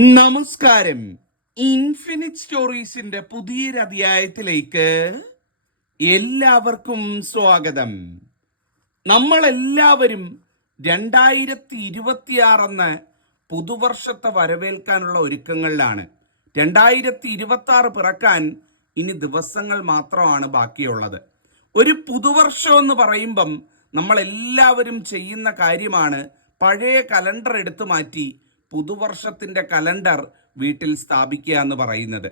നമസ്കാരം. ഇൻഫിനിറ്റ് സ്റ്റോറീസിന്റെ പുതിയൊരു അധ്യായത്തിലേക്ക് എല്ലാവർക്കും സ്വാഗതം. നമ്മളെല്ലാവരും 2026 എന്ന പുതുവർഷത്തെ വരവേൽക്കാനുള്ള ഒരുക്കങ്ങളിലാണ്. 2026 പിറക്കാൻ ഇനി ദിവസങ്ങൾ മാത്രമാണ് ബാക്കിയുള്ളത്. ഒരു പുതുവർഷം എന്ന് പറയുമ്പം നമ്മളെല്ലാവരും ചെയ്യുന്ന കാര്യമാണ് പഴയ കലണ്ടർ എടുത്തു മാറ്റി പുതുവർഷത്തിൻ്റെ കലണ്ടർ വീട്ടിൽ സ്ഥാപിക്കുക എന്ന് പറയുന്നത്.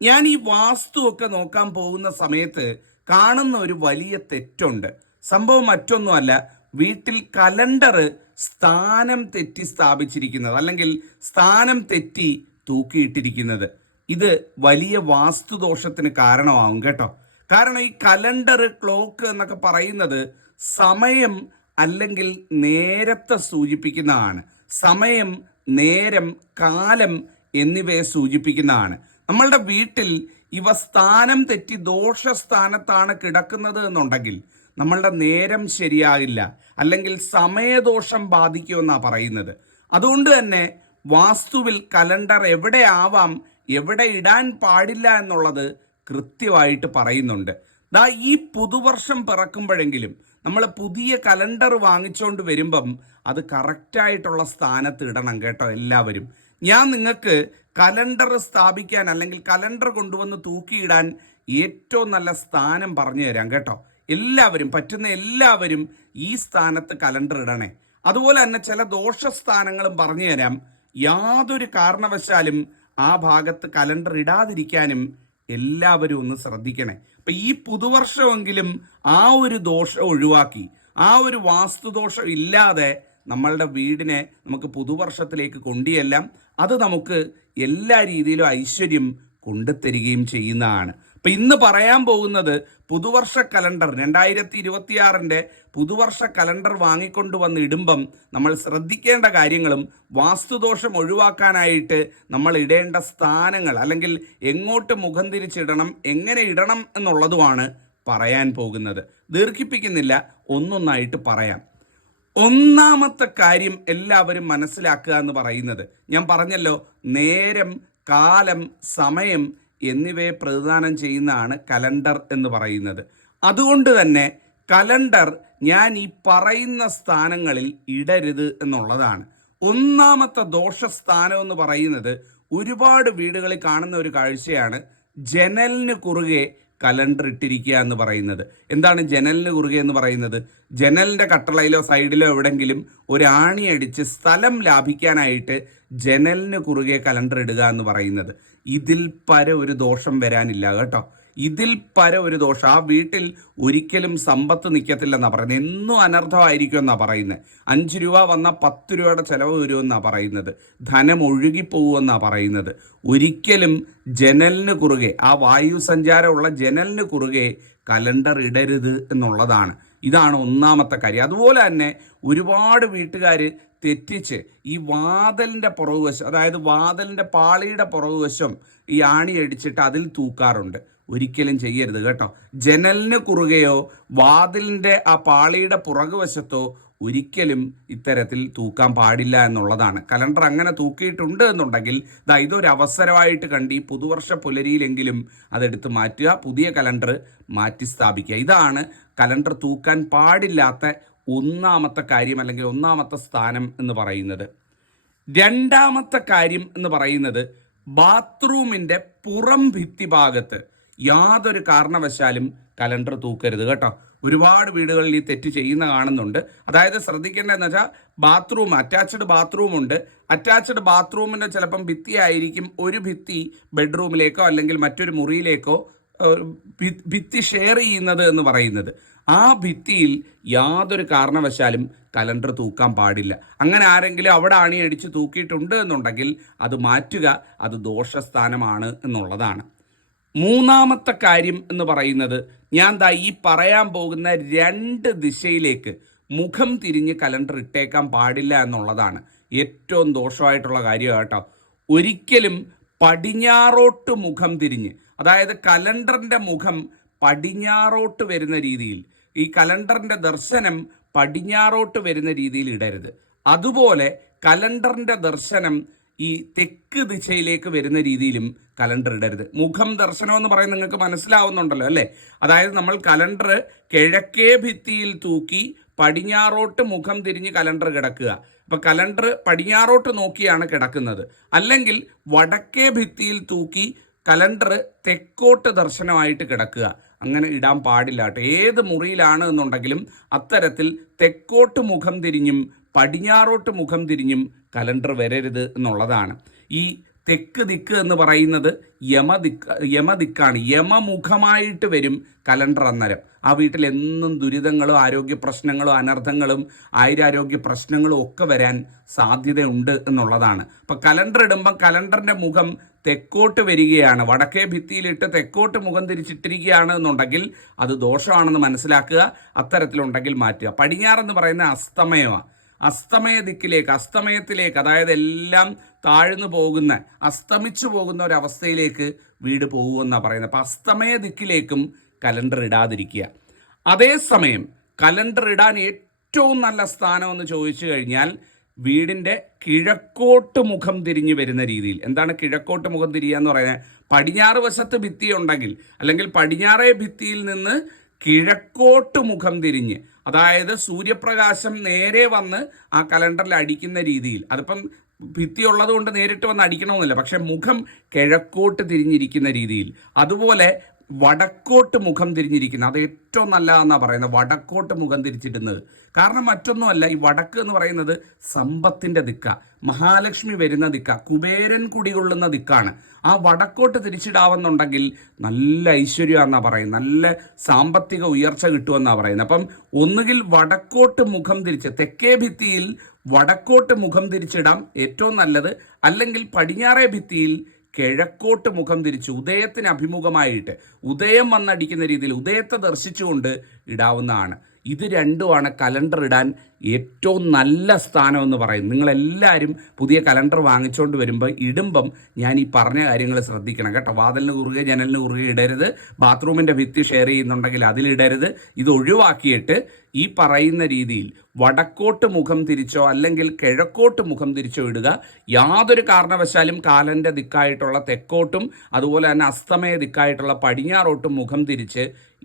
ഞാൻ ഈ വാസ്തുവൊക്കെ നോക്കാൻ പോകുന്ന സമയത്ത് കാണുന്ന ഒരു വലിയ തെറ്റുണ്ട്. സംഭവം മറ്റൊന്നുമല്ല, വീട്ടിൽ കലണ്ടർ സ്ഥാനം തെറ്റി സ്ഥാപിച്ചിരിക്കുന്നത്, അല്ലെങ്കിൽ സ്ഥാനം തെറ്റി തൂക്കിയിട്ടിരിക്കുന്നത്. ഇത് വലിയ വാസ്തുദോഷത്തിന് കാരണമാവും കേട്ടോ. കാരണം ഈ കലണ്ടർ, ക്ലോക്ക് എന്നൊക്കെ പറയുന്നത് സമയം അല്ലെങ്കിൽ നേരത്തെ സൂചിപ്പിക്കുന്നതാണ്. സമയം, നേരം, കാലം എന്നിവയെ സൂചിപ്പിക്കുന്നതാണ്. നമ്മളുടെ വീട്ടിൽ ഇവ സ്ഥാനം തെറ്റി ദോഷസ്ഥാനത്താണ് കിടക്കുന്നത് എന്നുണ്ടെങ്കിൽ നമ്മളുടെ നേരം ശരിയാകില്ല, അല്ലെങ്കിൽ സമയദോഷം ബാധിക്കുമെന്നാണ് പറയുന്നത്. അതുകൊണ്ട് തന്നെ വാസ്തുവിൽ കലണ്ടർ എവിടെ ആവാം, എവിടെ ഇടാൻ പാടില്ല എന്നുള്ളത് കൃത്യമായിട്ട് പറയുന്നുണ്ട്. ദാ ഈ പുതുവർഷം പിറക്കുമ്പോഴെങ്കിലും നമ്മൾ പുതിയ കലണ്ടർ വാങ്ങിച്ചുകൊണ്ട് വരുമ്പം അത് കറക്റ്റായിട്ടുള്ള സ്ഥാനത്ത് ഇടണം കേട്ടോ എല്ലാവരും. ഞാൻ നിങ്ങൾക്ക് കലണ്ടർ സ്ഥാപിക്കാൻ, അല്ലെങ്കിൽ കലണ്ടർ കൊണ്ടുവന്ന് തൂക്കിയിടാൻ ഏറ്റവും നല്ല സ്ഥാനം പറഞ്ഞു തരാം കേട്ടോ. എല്ലാവരും, പറ്റുന്ന എല്ലാവരും ഈ സ്ഥാനത്ത് കലണ്ടർ ഇടണേ. അതുപോലെ തന്നെ ചില ദോഷസ്ഥാനങ്ങളും പറഞ്ഞു തരാം. യാതൊരു കാരണവശാലും ആ ഭാഗത്ത് കലണ്ടർ ഇടാതിരിക്കാനും എല്ലാവരും ഒന്ന് ശ്രദ്ധിക്കണേ. അപ്പം ഈ പുതുവർഷമെങ്കിലും ആ ഒരു ദോഷം ഒഴിവാക്കി, ആ ഒരു വാസ്തുദോഷം ഇല്ലാതെ നമ്മളുടെ വീടിനെ നമുക്ക് പുതുവർഷത്തിലേക്ക് കൊണ്ടുചെല്ലാം. അത് നമുക്ക് എല്ലാ രീതിയിലും ഐശ്വര്യം കൊണ്ടുതരികയും ചെയ്യുന്നതാണ്. അപ്പം ഇന്ന് പറയാൻ പോകുന്നത് പുതുവർഷ കലണ്ടർ, 2026 പുതുവർഷ കലണ്ടർ വാങ്ങിക്കൊണ്ട് വന്ന് ഇടുമ്പം നമ്മൾ ശ്രദ്ധിക്കേണ്ട കാര്യങ്ങളും വാസ്തുദോഷം ഒഴിവാക്കാനായിട്ട് നമ്മൾ ഇടേണ്ട സ്ഥാനങ്ങൾ, അല്ലെങ്കിൽ എങ്ങോട്ട് മുഖം തിരിച്ചിടണം, എങ്ങനെ ഇടണം എന്നുള്ളതുമാണ് പറയാൻ പോകുന്നത്. ദീർഘിപ്പിക്കുന്നില്ല, ഒന്നൊന്നായിട്ട് പറയാം. ഒന്നാമത്തെ കാര്യം എല്ലാവരും മനസ്സിലാക്കുക എന്ന് പറയുന്നത്, ഞാൻ പറഞ്ഞല്ലോ, നേരം, കാലം, സമയം എന്നിവയെ പ്രതിദാനം ചെയ്യുന്നതാണ് കലണ്ടർ എന്ന് പറയുന്നത്. അതുകൊണ്ട് തന്നെ കലണ്ടർ ഞാൻ ഈ പറയുന്ന സ്ഥാനങ്ങളിൽ ഇടരുത് എന്നുള്ളതാണ്. ഒന്നാമത്തെ ദോഷസ്ഥാനം എന്ന് പറയുന്നത് ഒരുപാട് വീടുകളിൽ കാണുന്ന ഒരു കാഴ്ചയാണ്, ജനലിന് കുറുകെ കലണ്ടർ ഇട്ടിരിക്കുക എന്ന് പറയുന്നത്. എന്താണ് ജനലിന് കുറുകെ എന്ന് പറയുന്നത്? ജനലിൻ്റെ കട്ടളയിലോ സൈഡിലോ എവിടെങ്കിലും ഒരു ആണി അടിച്ച് സ്ഥലം ലാഭിക്കാനായിട്ട് ജനലിന് കുറുകെ കലണ്ടർ ഇടുക എന്ന് പറയുന്നത്. ഇതിൽ പര ഒരു ദോഷം വരാനില്ല കേട്ടോ. ഇതിൽ പര ഒരു ദോഷം ആ വീട്ടിൽ ഒരിക്കലും സമ്പത്ത് നിൽക്കത്തില്ലെന്നാണ് പറയുന്നത്. എന്നും അനർത്ഥമായിരിക്കും എന്നാണ് പറയുന്നത്. 5 രൂപ വന്നാൽ 10 രൂപയുടെ ചിലവ് വരുമെന്നാണ് പറയുന്നത്. ധനം ഒഴുകിപ്പോകുമെന്നാണ് പറയുന്നത്. ഒരിക്കലും ജനലിന് കുറുകെ, ആ വായു സഞ്ചാരമുള്ള ജനലിന് കുറുകെ കലണ്ടർ ഇടരുത് എന്നുള്ളതാണ്. ഇതാണ് ഒന്നാമത്തെ കാര്യം. അതുപോലെ തന്നെ ഒരുപാട് വീട്ടുകാർ തെറ്റിച്ച് ഈ വാതിലിൻ്റെ പുറകുവശം, അതായത് വാതിലിൻ്റെ പാളിയുടെ പുറകുവശം ഈ ആണി അടിച്ചിട്ട് അതിൽ തൂക്കാറുണ്ട്. ഒരിക്കലും ചെയ്യരുത് കേട്ടോ. ജനലിന് കുറുകെയോ വാതിലിൻ്റെ ആ പാളിയുടെ പുറകുവശത്തോ ഒരിക്കലും ഇത്തരത്തിൽ തൂക്കാൻ പാടില്ല എന്നുള്ളതാണ്. കലണ്ടർ അങ്ങനെ തൂക്കിയിട്ടുണ്ട് എന്നുണ്ടെങ്കിൽ ഇതൊരു അവസരമായിട്ട് കണ്ട് ഈ പുതുവർഷ പുലരിയിലെങ്കിലും അതെടുത്ത് മാറ്റുക, പുതിയ കലണ്ടർ മാറ്റി സ്ഥാപിക്കുക. ഇതാണ് കലണ്ടർ തൂക്കാൻ പാടില്ലാത്ത ഒന്നാമത്തെ കാര്യം, അല്ലെങ്കിൽ ഒന്നാമത്തെ സ്ഥാനം എന്ന് പറയുന്നത്. രണ്ടാമത്തെ കാര്യം എന്ന് പറയുന്നത്, ബാത്റൂമിൻ്റെ പുറം ഭിത്തി ഭാഗത്ത് യാതൊരു കാരണവശാലും കലണ്ടർ തൂക്കരുത് കേട്ടോ. ഒരുപാട് വീടുകളിൽ ഈ തെറ്റ് ചെയ്യുന്ന കാണുന്നുണ്ട്. അതായത് ശ്രദ്ധിക്കേണ്ടതെന്ന് വെച്ചാൽ, ബാത്റൂം, അറ്റാച്ച്ഡ് ബാത്റൂം ഉണ്ട്. അറ്റാച്ച്ഡ് ബാത്റൂമിൻ്റെ ചിലപ്പം ഭിത്തിയായിരിക്കും ഒരു ഭിത്തി ബെഡ്റൂമിലേക്കോ അല്ലെങ്കിൽ മറ്റൊരു മുറിയിലേക്കോ ഭിത്തി ഷെയർ ചെയ്യുന്നത് എന്ന് പറയുന്നത്. ആ ഭിത്തിയിൽ യാതൊരു കാരണവശാലും കലണ്ടർ തൂക്കാൻ പാടില്ല. അങ്ങനെ ആരെങ്കിലും അവിടെ ആണി അടിച്ച് തൂക്കിയിട്ടുണ്ട് എന്നുണ്ടെങ്കിൽ അത് മാറ്റുക, അത് ദോഷസ്ഥാനമാണ് എന്നുള്ളതാണ്. മൂന്നാമത്തെ കാര്യം എന്ന് പറയുന്നത്, ഞാൻ ഈ പറയാൻ പോകുന്ന 2 ദിശയിലേക്ക് മുഖം തിരിഞ്ഞ് കലണ്ടർ ഇട്ടേക്കാൻ പാടില്ല എന്നുള്ളതാണ് ഏറ്റവും ദോഷമായിട്ടുള്ള കാര്യം കേട്ടോ. ഒരിക്കലും പടിഞ്ഞാറോട്ട് മുഖം തിരിഞ്ഞ്, അതായത് കലണ്ടറിൻ്റെ മുഖം പടിഞ്ഞാറോട്ട് വരുന്ന രീതിയിൽ, ഈ കലണ്ടറിൻ്റെ ദർശനം പടിഞ്ഞാറോട്ട് വരുന്ന രീതിയിൽ ഇടരുത്. അതുപോലെ കലണ്ടറിൻ്റെ ദർശനം ഈ തെക്ക് ദിശയിലേക്ക് വരുന്ന രീതിയിലും കലണ്ടർ ഇടരുത്. മുഖം ദർശനം എന്ന് പറയുന്നത് നിങ്ങൾക്ക് മനസ്സിലാവുന്നുണ്ടല്ലോ അല്ലേ? അതായത് നമ്മൾ കലണ്ടർ കിഴക്കേ ഭിത്തിയിൽ തൂക്കി പടിഞ്ഞാറോട്ട് മുഖം തിരിഞ്ഞ് കലണ്ടർ കിടക്കുക. അപ്പം കലണ്ടർ പടിഞ്ഞാറോട്ട് നോക്കിയാണ് കിടക്കുന്നത്. അല്ലെങ്കിൽ വടക്കേ ഭിത്തിയിൽ തൂക്കി കലണ്ടർ തെക്കോട്ട് ദർശനമായിട്ട് കിടക്കുക. അങ്ങനെ ഇടാൻ പാടില്ല കേട്ടോ. ഏത് മുറിയിലാണ് എന്നുണ്ടെങ്കിലും അത്തരത്തിൽ തെക്കോട്ട് മുഖം തിരിഞ്ഞും പടിഞ്ഞാറോട്ട് മുഖം തിരിഞ്ഞും കലണ്ടർ വരരുത് എന്നുള്ളതാണ്. ഈ തെക്ക് ദിക്ക് എന്ന് പറയുന്നത് യമദിക്കാണ്. യമമുഖമായിട്ട് വരും കലണ്ടർ അന്നേരം. ആ വീട്ടിൽ എന്നും ദുരിതങ്ങളും ആരോഗ്യ പ്രശ്നങ്ങളും അനർത്ഥങ്ങളും ആയുരാരോഗ്യ പ്രശ്നങ്ങളും ഒക്കെ വരാൻ സാധ്യതയുണ്ട് എന്നുള്ളതാണ്. അപ്പം കലണ്ടർ ഇടുമ്പം കലണ്ടറിൻ്റെ മുഖം തെക്കോട്ട് വരികയാണ്, വടക്കേ ഭിത്തിയിലിട്ട് തെക്കോട്ട് മുഖം തിരിച്ചിട്ടിരിക്കുകയാണ് എന്നുണ്ടെങ്കിൽ അത് ദോഷമാണെന്ന് മനസ്സിലാക്കുക. അത്തരത്തിലുണ്ടെങ്കിൽ മാറ്റുക. പടിഞ്ഞാറെന്ന് പറയുന്ന അസ്തമയമാണ്. അസ്തമയ ദിക്കിലേക്ക്, അസ്തമയത്തിലേക്ക്, അതായത് എല്ലാം താഴ്ന്നു പോകുന്ന, അസ്തമിച്ചു പോകുന്ന ഒരവസ്ഥയിലേക്ക് വീട് പോകുമെന്നാണ് പറയുന്നത്. അപ്പം അസ്തമയ ദിക്കിലേക്കും കലണ്ടർ ഇടാതിരിക്കുക. അതേസമയം കലണ്ടർ ഇടാൻ ഏറ്റവും നല്ല സ്ഥാനമെന്ന് ചോദിച്ചു കഴിഞ്ഞാൽ വീടിൻ്റെ കിഴക്കോട്ട് മുഖം തിരിഞ്ഞു വരുന്ന രീതിയിൽ. എന്താണ് കിഴക്കോട്ട് മുഖം തിരിയുക എന്ന് പറയുന്നത്? പടിഞ്ഞാറ് വശത്ത് ഭിത്തി ഉണ്ടെങ്കിൽ, അല്ലെങ്കിൽ പടിഞ്ഞാറേ ഭിത്തിയിൽ നിന്ന് കിഴക്കോട്ട് മുഖം തിരിഞ്ഞ്, അതായത് സൂര്യപ്രകാശം നേരെ വന്ന് ആ കലണ്ടറിൽ അടിക്കുന്ന രീതിയിൽ. അതിപ്പം ഭിത്തി ഉള്ളത് കൊണ്ട് നേരിട്ട് വന്ന് അടിക്കണമെന്നില്ല, പക്ഷെ മുഖം കിഴക്കോട്ട് തിരിഞ്ഞിരിക്കുന്ന രീതിയിൽ. അതുപോലെ വടക്കോട്ട് മുഖം തിരിഞ്ഞിരിക്കുന്നത് അത് ഏറ്റവും നല്ലതാണെന്നാണ് പറയുന്നത്, വടക്കോട്ട് മുഖം തിരിച്ചിടുന്നത്. കാരണം മറ്റൊന്നുമല്ല, ഈ വടക്ക് എന്ന് പറയുന്നത് സമ്പത്തിൻ്റെ ദിക്കാണ്, മഹാലക്ഷ്മി വരുന്ന ദിക്കാണ്, കുബേരൻ കുടികൊള്ളുന്ന ദിക്കാണ്. ആ വടക്കോട്ട് തിരിച്ചിടാവുന്നുണ്ടെങ്കിൽ നല്ല ഐശ്വര്യമാണെന്നാണ് പറയുന്നത്, നല്ല സാമ്പത്തിക ഉയർച്ച കിട്ടുമെന്നാണ് പറയുന്നത്. അപ്പം ഒന്നുകിൽ വടക്കോട്ട് മുഖം തിരിച്ച്, തെക്കേ ഭിത്തിയിൽ വടക്കോട്ട് മുഖം തിരിച്ചിടാം ഏറ്റവും നല്ലത്. അല്ലെങ്കിൽ പടിഞ്ഞാറേ ഭിത്തിയിൽ കിഴക്കോട്ട് മുഖം തിരിച്ച് ഉദയത്തിന് അഭിമുഖമായിട്ട് ഉദയം വന്നടിക്കുന്ന രീതിയിൽ ഉദയത്തെ ദർശിച്ചുകൊണ്ട് ഇടാവുന്നതാണ്. ഇത് രണ്ടുമാണ് കലണ്ടർ ഇടാൻ ഏറ്റവും നല്ല സ്ഥാനമെന്ന് പറയുന്നത്. നിങ്ങളെല്ലാവരും പുതിയ കലണ്ടർ വാങ്ങിച്ചുകൊണ്ട് വരുമ്പോൾ ഇടുമ്പം ഞാൻ ഈ പറഞ്ഞ കാര്യങ്ങൾ ശ്രദ്ധിക്കണം കേട്ടോ. വാതിലിന് കുറുകെ ജനലിന് കുറുകെ ഇടരുത്. ബാത്റൂമിൻ്റെ ഭിത്തി ഷെയർ ചെയ്യുന്നുണ്ടെങ്കിൽ അതിലിടരുത്. ഇത് ഒഴിവാക്കിയിട്ട് ഈ പറയുന്ന രീതിയിൽ വടക്കോട്ട് മുഖം തിരിച്ചോ അല്ലെങ്കിൽ കിഴക്കോട്ട് മുഖം തിരിച്ചോ ഇടുക. യാതൊരു കാരണവശാലും കാലൻ്റെ ദിക്കായിട്ടുള്ള തെക്കോട്ടും അതുപോലെ തന്നെ അസ്തമയ ദിക്കായിട്ടുള്ള പടിഞ്ഞാറോട്ടും മുഖം തിരിച്ച്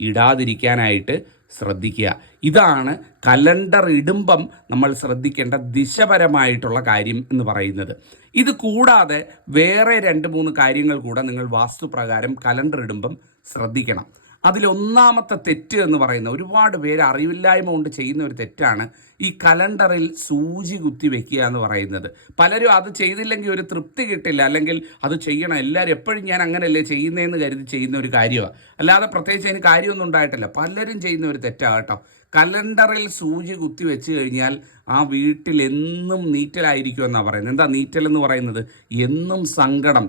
ഇടാതിരിക്കാനായിട്ട് ശ്രദ്ധിക്കുക. ഇതാണ് കലണ്ടർ ഇടുമ്പം നമ്മൾ ശ്രദ്ധിക്കേണ്ട ദിശപരമായിട്ടുള്ള കാര്യം എന്ന് പറയുന്നത്. ഇത് കൂടാതെ വേറെ 2-3 കാര്യങ്ങൾ കൂടെ നിങ്ങൾ വാസ്തുപ്രകാരം കലണ്ടർ ഇടുമ്പം ശ്രദ്ധിക്കണം. അതിലൊന്നാമത്തെ തെറ്റ് എന്ന് പറയുന്നത്, ഒരുപാട് പേര് അറിവില്ലായ്മ കൊണ്ട് ചെയ്യുന്ന ഒരു തെറ്റാണ് ഈ കലണ്ടറിൽ സൂചി കുത്തി വെക്കുക എന്ന് പറയുന്നത്. പലരും അത് ചെയ്തില്ലെങ്കിൽ ഒരു തൃപ്തി കിട്ടില്ല, അല്ലെങ്കിൽ അത് ചെയ്യണം, എല്ലാവരും എപ്പോഴും ഞാൻ അങ്ങനെയല്ലേ ചെയ്യുന്നതെന്ന് കരുതി ചെയ്യുന്ന ഒരു കാര്യമാണ്. അല്ലാതെ പ്രത്യേകിച്ച് അതിന് കാര്യമൊന്നും ഉണ്ടായിട്ടില്ല. പലരും ചെയ്യുന്ന ഒരു തെറ്റാണ് കേട്ടോ. കലണ്ടറിൽ സൂചി കുത്തി വെച്ച് കഴിഞ്ഞാൽ ആ വീട്ടിൽ എന്നും നീറ്റലായിരിക്കുമെന്നാണ് പറയുന്നത്. എന്താ നീറ്റലെന്ന് പറയുന്നത്? എന്നും സങ്കടം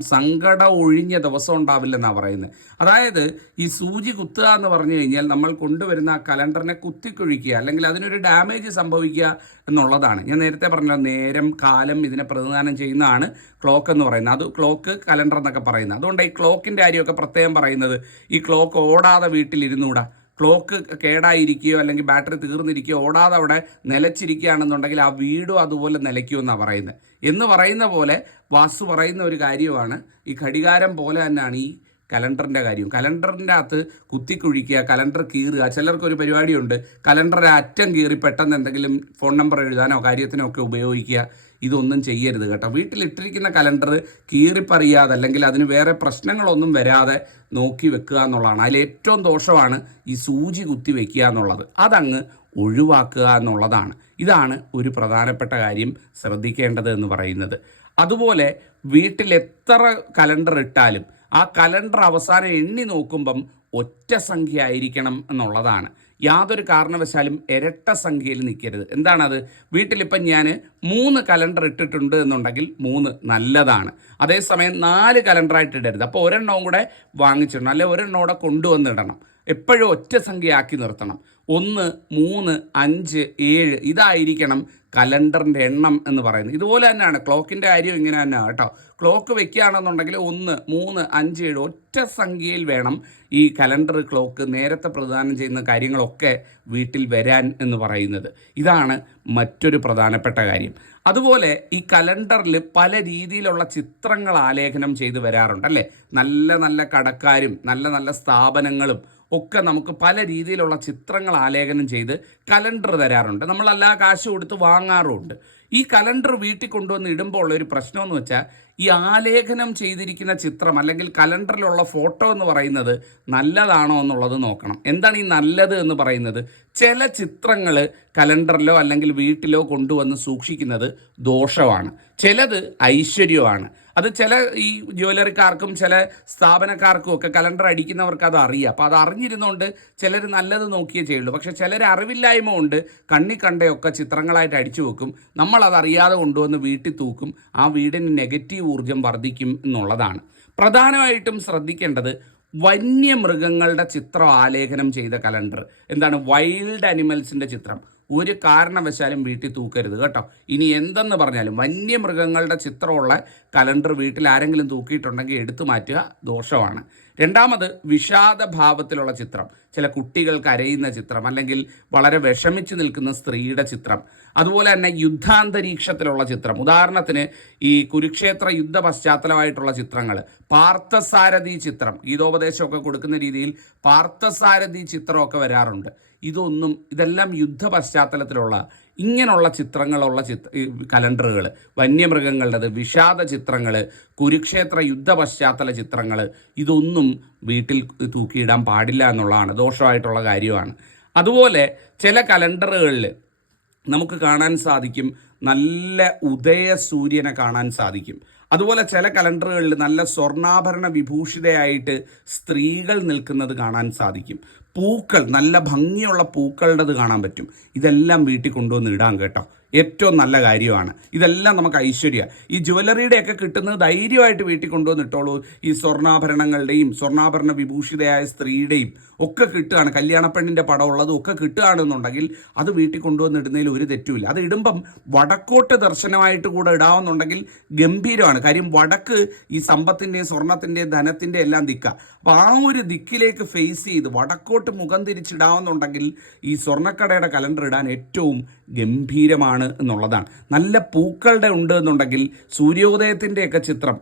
ഒഴിഞ്ഞ ദിവസം ഉണ്ടാവില്ലെന്നാണ് പറയുന്നത്. അതായത് ഈ സൂചി കുത്തുക എന്ന് പറഞ്ഞു കഴിഞ്ഞാൽ നമ്മൾ കൊണ്ടുവരുന്ന ആ കലണ്ടറിനെ കുത്തിക്കൊഴിക്കുക, അല്ലെങ്കിൽ അതിനൊരു ഡാമേജ് സംഭവിക്കുക എന്നുള്ളതാണ്. ഞാൻ നേരത്തെ പറഞ്ഞല്ലോ, നേരം കാലം ഇതിനെ പ്രതിനിധാനം ചെയ്യുന്നതാണ് ക്ലോക്ക് എന്ന് പറയുന്നത്. അത് ക്ലോക്ക് കലണ്ടർ എന്നൊക്കെ പറയുന്നത്. അതുകൊണ്ട് ഈ ക്ലോക്കിൻ്റെ കാര്യമൊക്കെ പ്രത്യേകം പറയുന്നത്, ഈ ക്ലോക്ക് ഓടാതെ വീട്ടിലിരുന്നൂടാ. ക്ലോക്ക് കേടായിരിക്കുകയോ അല്ലെങ്കിൽ ബാറ്ററി തീർന്നിരിക്കുകയോ ഓടാതെ അവിടെ നിലച്ചിരിക്കുകയാണെന്നുണ്ടെങ്കിൽ ആ വീടും അതുപോലെ നിലയ്ക്കുമെന്നാണ് പറയുന്നത്. എന്ന് പറയുന്ന പോലെ വാസ്തു പറയുന്ന ഒരു കാര്യമാണ്, ഈ ഘടികാരം പോലെ തന്നെയാണ് ഈ കലണ്ടറിൻ്റെ കാര്യം. കലണ്ടറിൻ്റെ അകത്ത് കുത്തിക്കുഴിക്കുക, കലണ്ടർ കീറുക. ചിലർക്കൊരു പരിപാടിയുണ്ട്, കലണ്ടറിൻ്റെ അറ്റം കീറി പെട്ടെന്ന് എന്തെങ്കിലും ഫോൺ നമ്പർ എഴുതാനോ കാര്യത്തിനോ ഒക്കെ ഉപയോഗിക്കുക. ഇതൊന്നും ചെയ്യരുത് കേട്ടോ. വീട്ടിലിട്ടിരിക്കുന്ന കലണ്ടർ കീറിപ്പറിയാതെ അല്ലെങ്കിൽ അതിന് വേറെ പ്രശ്നങ്ങളൊന്നും വരാതെ നോക്കി വെക്കുക എന്നുള്ളതാണ്. അതിലേറ്റവും ദോഷമാണ് ഈ സൂചി കുത്തി വെക്കുക എന്നുള്ളത്. അതങ്ങ് ഒഴിവാക്കുക എന്നുള്ളതാണ്. ഇതാണ് ഒരു പ്രധാനപ്പെട്ട കാര്യം ശ്രദ്ധിക്കേണ്ടത് എന്ന് പറയുന്നത്. അതുപോലെ വീട്ടിൽ എത്ര കലണ്ടർ ഇട്ടാലും ആ കലണ്ടർ അവസാനം എണ്ണി നോക്കുമ്പം ഒറ്റ സംഖ്യ ആയിരിക്കണം എന്നുള്ളതാണ്. യാതൊരു കാരണവശാലും ഇരട്ട സംഖ്യയിൽ നിൽക്കരുത്. എന്താണത്? വീട്ടിലിപ്പം ഞാൻ 3 കലണ്ടർ ഇട്ടിട്ടുണ്ട് എന്നുണ്ടെങ്കിൽ 3 നല്ലതാണ്. അതേസമയം 4 കലണ്ടറായിട്ട് ഇടരുത്. അപ്പോൾ ഒരെണ്ണവും കൂടെ വാങ്ങിച്ചിടണം, അല്ലെങ്കിൽ ഒരെണ്ണം കൂടെ കൊണ്ടുവന്നിടണം. എപ്പോഴും ഒറ്റ സംഖ്യയാക്കി നിർത്തണം. 1, 3, 5, 7 ഇതായിരിക്കണം കലണ്ടറിൻ്റെ എണ്ണം എന്ന് പറയുന്നത്. ഇതുപോലെ തന്നെയാണ് ക്ലോക്കിൻ്റെ കാര്യം, ഇങ്ങനെ തന്നെയാണ് കേട്ടോ. ക്ലോക്ക് വെക്കുകയാണെന്നുണ്ടെങ്കിൽ 1, 3, 5, 7 ഒറ്റ സംഖ്യയിൽ വേണം ഈ കലണ്ടർ ക്ലോക്ക് നേരത്തെ പ്രദാനം ചെയ്യുന്ന കാര്യങ്ങളൊക്കെ വീട്ടിൽ വരാൻ എന്ന് പറയുന്നത്. ഇതാണ് മറ്റൊരു പ്രധാനപ്പെട്ട കാര്യം. അതുപോലെ ഈ കലണ്ടറിൽ പല രീതിയിലുള്ള ചിത്രങ്ങൾ ആലേഖനം ചെയ്ത് വരാറുണ്ട് അല്ലേ. നല്ല നല്ല കടക്കാരും നല്ല നല്ല സ്ഥാപനങ്ങളും ഒക്കെ നമുക്ക് പല രീതിയിലുള്ള ചിത്രങ്ങൾ ആലേഖനം ചെയ്ത് കലണ്ടർ തരാറുണ്ട്. നമ്മളല്ലാ കാശ് കൊടുത്ത് വാങ്ങാറുമുണ്ട്. ഈ കലണ്ടർ വീട്ടിൽ കൊണ്ടുവന്ന് ഇടുമ്പോൾ ഉള്ളൊരു പ്രശ്നമെന്ന് വെച്ചാൽ ഈ ആലേഖനം ചെയ്തിരിക്കുന്ന ചിത്രം അല്ലെങ്കിൽ കലണ്ടറിലുള്ള ഫോട്ടോ എന്ന് പറയുന്നത് നല്ലതാണോ എന്നുള്ളത് നോക്കണം. എന്താണ് ഈ നല്ലത് എന്ന് പറയുന്നത്? ചില ചിത്രങ്ങൾ കലണ്ടറിലോ അല്ലെങ്കിൽ വീട്ടിലോ കൊണ്ടുവന്ന് സൂക്ഷിക്കുന്നത് ദോഷമാണ്, ചിലത് ഐശ്വര്യമാണ്. അത് ചില ഈ ജ്വല്ലറിക്കാർക്കും ചില സ്ഥാപനക്കാർക്കും ഒക്കെ കലണ്ടർ അടിക്കുന്നവർക്ക് അത് അറിയാം. അപ്പോൾ അത് അറിഞ്ഞിരുന്നുകൊണ്ട് ചിലർ നല്ലത് നോക്കിയേ ചെയ്യുള്ളൂ. പക്ഷേ ചിലർ അറിവില്ലായ്മ കൊണ്ട് കണ്ണി കണ്ടയൊക്കെ ചിത്രങ്ങളായിട്ട് അടിച്ചു വെക്കും. നമ്മളത് അറിയാതെ കൊണ്ടുവന്ന് വീട്ടിൽ തൂക്കും. ആ വീടിന് നെഗറ്റീവ് ഊർജം വർദ്ധിക്കും എന്നുള്ളതാണ്. പ്രധാനമായിട്ടും ശ്രദ്ധിക്കേണ്ടത് വന്യമൃഗങ്ങളുടെ ചിത്രം ആലേഖനം ചെയ്ത കലണ്ടർ, എന്താണ് വൈൽഡ് അനിമൽസിൻ്റെ ചിത്രം ഒരു കാരണവശാലും വീട്ടിൽ തൂക്കരുത് കേട്ടോ. ഇനി എന്തെന്ന് പറഞ്ഞാലും വന്യമൃഗങ്ങളുടെ ചിത്രമുള്ള കലണ്ടർ വീട്ടിൽ ആരെങ്കിലും തൂക്കിയിട്ടുണ്ടെങ്കിൽ എടുത്തു മാറ്റുക, ദോഷമാണ്. രണ്ടാമത് വിഷാദഭാവത്തിലുള്ള ചിത്രം, ചില കുട്ടികൾ കരയുന്ന ചിത്രം അല്ലെങ്കിൽ വളരെ വിഷമിച്ച് നിൽക്കുന്ന സ്ത്രീയുടെ ചിത്രം, അതുപോലെ തന്നെ യുദ്ധാന്തരീക്ഷത്തിലുള്ള ചിത്രം. ഉദാഹരണത്തിന് ഈ കുരുക്ഷേത്ര യുദ്ധ പശ്ചാത്തലമായിട്ടുള്ള ചിത്രങ്ങൾ, പാർത്ഥസാരഥി ചിത്രം, ഗീതോപദേശമൊക്കെ കൊടുക്കുന്ന രീതിയിൽ പാർത്ഥസാരഥി ചിത്രമൊക്കെ വരാറുണ്ട്. ഇതെല്ലാം യുദ്ധ പശ്ചാത്തലത്തിലുള്ള ഇങ്ങനെയുള്ള ചിത്രങ്ങളുള്ള കലണ്ടറുകൾ, വന്യമൃഗങ്ങളുടേത്, വിഷാദ ചിത്രങ്ങൾ, കുരുക്ഷേത്ര യുദ്ധ പശ്ചാത്തല ചിത്രങ്ങൾ, ഇതൊന്നും വീട്ടിൽ തൂക്കിയിടാൻ പാടില്ല എന്നുള്ളതാണ്, ദോഷമായിട്ടുള്ള കാര്യമാണ്. അതുപോലെ ചില കലണ്ടറുകളിൽ നമുക്ക് കാണാൻ സാധിക്കും നല്ല ഉദയ സൂര്യനെ കാണാൻ സാധിക്കും. അതുപോലെ ചില കലണ്ടറുകളിൽ നല്ല സ്വർണ്ണാഭരണ വിഭൂഷിതയായിട്ട് സ്ത്രീകൾ നിൽക്കുന്നത് കാണാൻ സാധിക്കും. പൂക്കൾ, നല്ല ഭംഗിയുള്ള പൂക്കളുടേത് കാണാൻ പറ്റും. ഇതെല്ലാം വീട്ടിൽ കൊണ്ടുവന്ന് ഇടാം കേട്ടോ, ഏറ്റവും നല്ല കാര്യമാണ്. ഇതെല്ലാം നമുക്ക് ഐശ്വര്യ. ഈ ജ്വല്ലറിയുടെയൊക്കെ കിട്ടുന്നത് ധൈര്യമായിട്ട് വീട്ടിൽ കൊണ്ടുവന്ന് ഇട്ടോളൂ. ഈ സ്വർണ്ണാഭരണങ്ങളുടെയും സ്വർണ്ണാഭരണ വിഭൂഷിതയായ സ്ത്രീയുടെയും ഒക്കെ കിട്ടുകയാണ്, കല്യാണപ്പെണ്ണിൻ്റെ പടം ഉള്ളതും ഒക്കെ കിട്ടുകയാണെന്നുണ്ടെങ്കിൽ അത് വീട്ടിൽ കൊണ്ടുവന്ന് ഇടുന്നതിൽ ഒരു തെറ്റുമില്ല. അത് ഇടുമ്പം വടക്കോട്ട് ദർശനമായിട്ട് കൂടെ ഇടാമെന്നുണ്ടെങ്കിൽ ഗംഭീരമാണ്. കാര്യം വടക്ക് ഈ സമ്പത്തിൻ്റെയും സ്വർണത്തിൻ്റെയും ധനത്തിൻ്റെ എല്ലാം ദിക്കാണ്. അപ്പോൾ ആ ഒരു ദിക്കിലേക്ക് ഫേസ് ചെയ്ത് വടക്കോട്ട് മുഖം തിരിച്ചിടാമെന്നുണ്ടെങ്കിൽ ഈ സ്വർണ്ണക്കടയുടെ കലണ്ടർ ഇടാൻ ഏറ്റവും ഗംഭീരമാണ് എന്നുള്ളതാണ്. നല്ല പൂക്കളുടെ ഉണ്ട് എന്നുണ്ടെങ്കിൽ സൂര്യോദയത്തിൻ്റെയൊക്കെ ചിത്രം,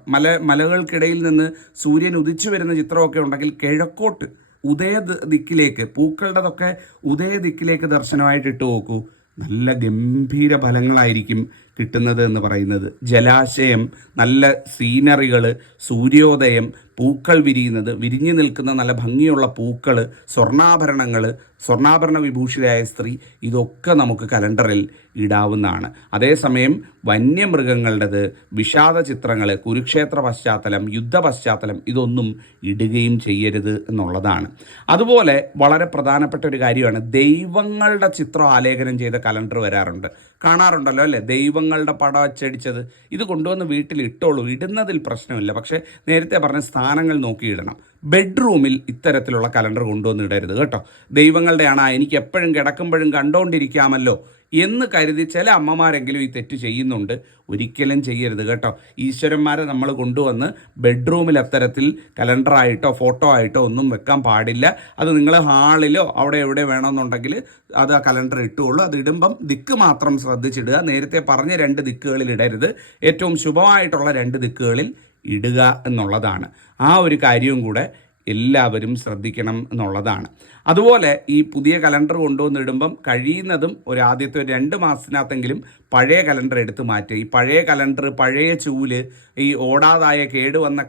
മലകൾക്കിടയിൽ നിന്ന് സൂര്യൻ ഉദിച്ചു വരുന്ന ചിത്രമൊക്കെ ഉണ്ടെങ്കിൽ കിഴക്കോട്ട് ഉദയ ദിക്കിലേക്ക്, പൂക്കളുടെതൊക്കെ ഉദയ ദിക്കിലേക്ക് ദർശനമായിട്ട് ഇട്ട് നോക്കൂ, നല്ല ഗംഭീര ഫലങ്ങളായിരിക്കും കിട്ടുന്നത് എന്ന് പറയുന്നത്. ജലാശയം, നല്ല സീനറികൾ, സൂര്യോദയം, പൂക്കൾ വിരിയുന്നത്, വിരിഞ്ഞു നിൽക്കുന്ന നല്ല ഭംഗിയുള്ള പൂക്കൾ, സ്വർണ്ണാഭരണങ്ങൾ, സ്വർണ്ണാഭരണ വിഭൂഷിതയായ സ്ത്രീ, ഇതൊക്കെ നമുക്ക് കലണ്ടറിൽ ഇടാവുന്നതാണ്. അതേസമയം വന്യമൃഗങ്ങളുടേത്, വിഷാദ ചിത്രങ്ങൾ, കുരുക്ഷേത്ര പശ്ചാത്തലം, യുദ്ധ പശ്ചാത്തലം, ഇതൊന്നും ഇടുകയും ചെയ്യരുത് എന്നുള്ളതാണ്. അതുപോലെ വളരെ പ്രധാനപ്പെട്ട ഒരു കാര്യമാണ് ദൈവങ്ങളുടെ ചിത്രം ആലേഖനം ചെയ്ത കലണ്ടർ വരാറുണ്ട്, കാണാറുണ്ടല്ലോ അല്ലേ. ദൈവങ്ങളുടെ പടം അച്ചടിച്ചത്, ഇത് കൊണ്ടുവന്ന് വീട്ടിൽ ഇട്ടോളൂ, ഇടുന്നതിൽ പ്രശ്നമില്ല. പക്ഷേ നേരത്തെ പറഞ്ഞ സ്ഥാനങ്ങൾ നോക്കിയിടണം. ബെഡ്റൂമിൽ ഇത്തരത്തിലുള്ള കലണ്ടർ കൊണ്ടുവന്ന് ഇടരുത് കേട്ടോ. ദൈവങ്ങളുടെയാണ്, എനിക്ക് എപ്പോഴും കിടക്കുമ്പോഴും കണ്ടുകൊണ്ടിരിക്കാമല്ലോ എന്ന് കരുതി ചില അമ്മമാരെങ്കിലും ഈ തെറ്റ് ചെയ്യുന്നുണ്ട്. ഒരിക്കലും ചെയ്യരുത് കേട്ടോ. ഈശ്വരന്മാരെ നമ്മൾ കൊണ്ടുവന്ന് ബെഡ്റൂമിൽ അത്തരത്തിൽ കലണ്ടറായിട്ടോ ഫോട്ടോ ആയിട്ടോ ഒന്നും വെക്കാൻ പാടില്ല. അത് നിങ്ങൾ ഹാളിലോ അവിടെ എവിടെ വേണമെന്നുണ്ടെങ്കിൽ അത് ആ കലണ്ടർ ഇട്ടുകൊള്ളൂ. അത് ഇടുമ്പം ദിക്ക് മാത്രം ശ്രദ്ധിച്ചിടുക. നേരത്തെ പറഞ്ഞ 2 ദിക്കുകളിൽ ഇടരുത്, ഏറ്റവും ശുഭമായിട്ടുള്ള 2 ദിക്കുകളിൽ ഇടുക എന്നുള്ളതാണ്. ആ ഒരു കാര്യവും കൂടെ എല്ലാവരും ശ്രദ്ധിക്കണം എന്നുള്ളതാണ്. അതുപോലെ ഈ പുതിയ കലണ്ടർ കൊണ്ടുവന്നിടുമ്പം കഴിയുന്നതും ആദ്യത്തെ 2 മാസത്തിനകത്തെങ്കിലും പഴയ കലണ്ടർ എടുത്ത് മാറ്റുക. ഈ പഴയ കലണ്ടർ, പഴയ ചൂല്, ഈ ഓടാതായ കേടുവന്ന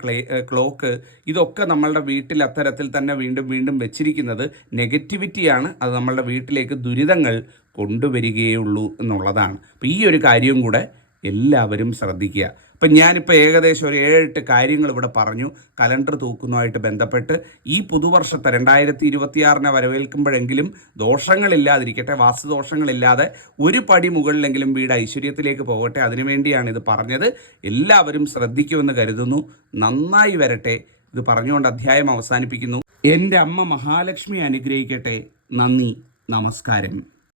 ക്ലോക്ക്, ഇതൊക്കെ നമ്മളുടെ വീട്ടിൽ അത്തരത്തിൽ തന്നെ വീണ്ടും വീണ്ടും വെച്ചിരിക്കുന്നത് നെഗറ്റിവിറ്റിയാണ്. അത് നമ്മളുടെ വീട്ടിലേക്ക് ദുരിതങ്ങൾ കൊണ്ടുവരികയുള്ളൂ എന്നുള്ളതാണ്. അപ്പോൾ ഈ ഒരു കാര്യവും കൂടെ എല്ലാവരും ശ്രദ്ധിക്കുക. അപ്പം ഞാനിപ്പോൾ ഏകദേശം ഒരു 7-8 കാര്യങ്ങൾ ഇവിടെ പറഞ്ഞു കലണ്ടർ തൂക്കുന്നതുമായിട്ട് ബന്ധപ്പെട്ട്. ഈ പുതുവർഷത്തെ 2026 വരവേൽക്കുമ്പോഴെങ്കിലും ദോഷങ്ങളില്ലാതിരിക്കട്ടെ, വാസ്തുദോഷങ്ങളില്ലാതെ ഒരു പടി മുകളിലെങ്കിലും വീട് ഐശ്വര്യത്തിലേക്ക് പോകട്ടെ, അതിനുവേണ്ടിയാണ് ഇത് പറഞ്ഞത്. എല്ലാവരും ശ്രദ്ധിക്കുമെന്ന് കരുതുന്നു. നന്നായി വരട്ടെ. ഇത് പറഞ്ഞുകൊണ്ട് അധ്യായം അവസാനിപ്പിക്കുന്നു. എൻ്റെ അമ്മ മഹാലക്ഷ്മി അനുഗ്രഹിക്കട്ടെ. നന്ദി, നമസ്കാരം.